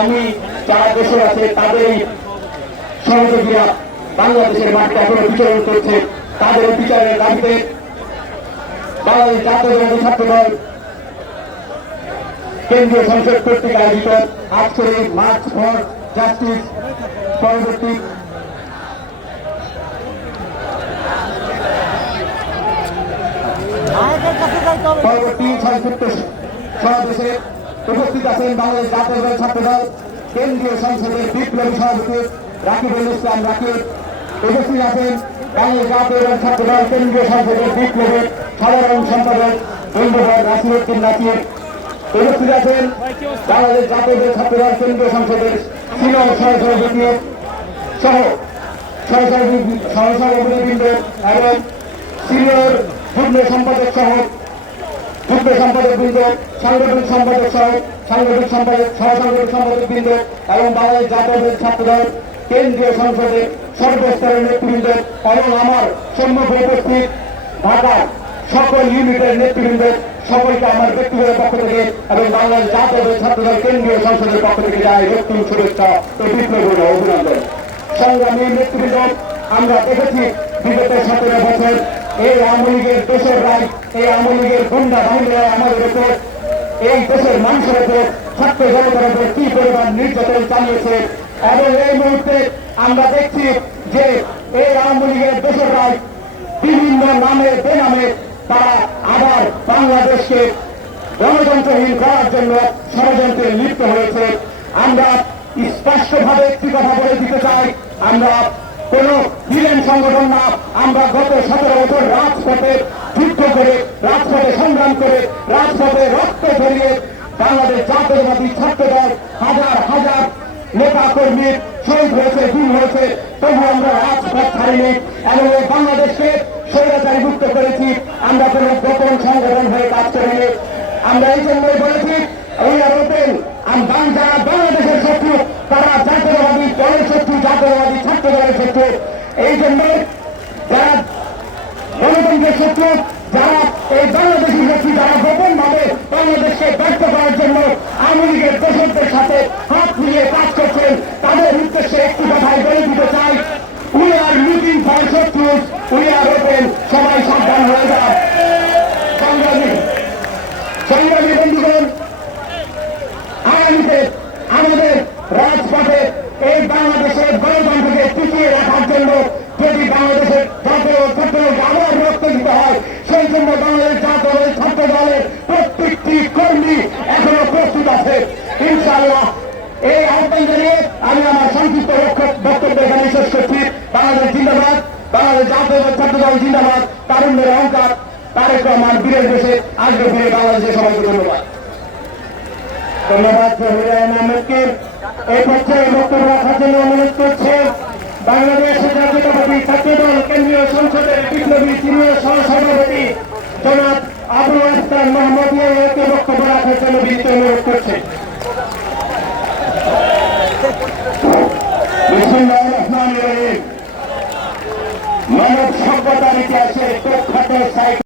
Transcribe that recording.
আমি যারা দেশে আছে তাদের সহযোগীরা বাংলাদেশের মাটিতে এখনো বিচরণ করছে, তাদের বিচারের দাবিতে বাংলাদেশ জাতীয়তাবাদী ছাত্রদল কেন্দ্রীয় সংসদ কর্তৃক আয়োজিত আজকের এই মার্চ ফর জাস্টিস পরবর্তী সংক্ষিপ্ত সমাবেশে উপস্থিত আছেন বাংলাদেশ জাতীয়তাবাদী ছাত্রদল কেন্দ্রীয় সংসদের বিপ্লবী সভাপতি রাকিবুল ইসলাম রাকিব। উপস্থিত আছেন বাংলাদেশ জাতীয়তাবাদী ছাত্রদল কেন্দ্রীয় সংসদের বিপ্লবী সাধারণ সম্পাদক বন্ধুবর নাসিরউদ্দিন নাসির। উপস্থিত আছেন বাংলাদেশ জাতীয়তাবাদী ছাত্রদল কেন্দ্রীয় সংসদের সিনিয়র সহসভাপতি সহ সহসভাপতিবৃন্দ এবং সিনিয়র যুগ্ম সম্পাদক সহ যুগ্ম সম্পাদক বৃন্দ, সাংগঠনিক সম্পাদক সহ সাংগঠনিক সম্পাদক সহসাংগঠনিক সম্পাদক বৃন্দ এবং বাংলাদেশ জাতীয়তাবাদী ছাত্রদল কেন্দ্রীয় সংসদের সর্বস্তরের নেতৃবৃন্দ এবং আমার সম্মুখে উপস্থিত ঢাকার সকল ইউনিটের নেতৃবৃন্দ সকলকে আমার ব্যক্তিগত পক্ষ থেকে এবং বাংলাদেশ জাতীয়তাবাদী ছাত্রদল কেন্দ্রীয় সংসদের পক্ষ থেকে জানাই নতুন শুভেচ্ছা ও বিপ্লবী অভিনন্দন। সংগ্রামী নেতৃবৃন্দ, আমরা দেখেছি বিগত 17 বছর এই আওয়ামী লীগের দেশের রায়, এই আওয়ামী লীগের গুন্ডা বাহিনীরা আমাদের উপর, এই দেশের মানুষের উপর, ছাত্র জনতার উপর কি পরিমাণ নির্যাতন চালিয়েছে। এবং এই মুহূর্তে আমরা দেখছি যে এই আওয়ামী লীগের দেশের রায় বিভিন্ন নামে বেনামে তারা আবার বাংলাদেশকে গণতন্ত্রহীন করার জন্য ষড়যন্ত্রে লিপ্ত হয়েছে। আমরা স্পষ্টভাবে একটি কথা বলে দিতে চাই, আমরা কোন ভিলেন সংগঠন না। আমরা গত 17 বছর রাজপথে যুদ্ধ করে, রাজপথে সংগ্রাম করে, রাজপথে রক্ত ঝরিয়ে বাংলাদেশ জাতীয়তাবাদী ছাত্রদল হাজার হাজার নেতা কর্মী শহীদ হয়েছে, গুম হয়েছে, তবু আমরা রাজপথ ছাড়িনি এবং বাংলাদেশকে স্বৈরাচারী মুক্ত করেছি। আমরা কোন গোপন সংগঠন হয়ে কাজ করিনি। আমরা এই জন্যই বলেছি যারা বাংলাদেশের শত্রু তারা জাতীয়তাবাদী দলের শত্রু, জাতীয়তাবাদী ছাত্র দলের শত্রু। এই জন্য যারা গণতন্ত্রের শত্রু, যারা এই বাংলাদেশি শত্রু, যারা গোপন ভাবে বাংলাদেশকে ব্যর্থ করার জন্য আওয়ামী লীগের দোষকদের সাথে হাত মিলিয়ে কাজ করছেন, তাদের উদ্দেশ্যে একটি কথাই বলে দিতে চাই, উই আর লুকিং ফর শত্রুস, উই আর ওপেন। সবাই সাবধান হয়ে যান। সংগ্রামী বন্ধুগণ, আগামীতে আমাদের রাজপথে এই বাংলাদেশের গণতন্ত্রকে টিকিয়ে রাখার জন্য যদি বাংলাদেশের জাতীয় ছাত্রদলকে আবার রক্ত দিতে হয়, সেই জন্য বাংলাদেশ জাতীয় ছাত্র দলের প্রত্যেকটি কর্মী এখনো প্রস্তুত আছে। ইনশাআল্লাহ এই আহ্বান জানিয়ে আমি আমার সংক্ষিপ্ত বক্তব্য এখানে শেষ করছি। বাংলাদেশ জিন্দাবাদ, বাংলাদেশ জাতীয় ছাত্রদল জিন্দাবাদ, তারুণ্যের অহংকার, তারেক রহমান বীরের দেশে আসবে ফিরে বাংলাদেশের সবাইকে ধন্যবাদ। ধন্যবাদ জহির আহমেদকে। এই পর্যায়ে বক্তব্য রাখার জন্য অনুরোধ করছে বাংলাদেশ জাতীয়তাবাদী ছাত্রদল কেন্দ্রীয় সংসদের বিপ্লবী সিনিয়র সহসভাপতি জনাব আবুল হাসান মাহমুদকে বক্তব্য রাখার জন্য বিনীত অনুরোধ করছে। মানব সভ্যতার ইতিহাসে প্রখ্যাত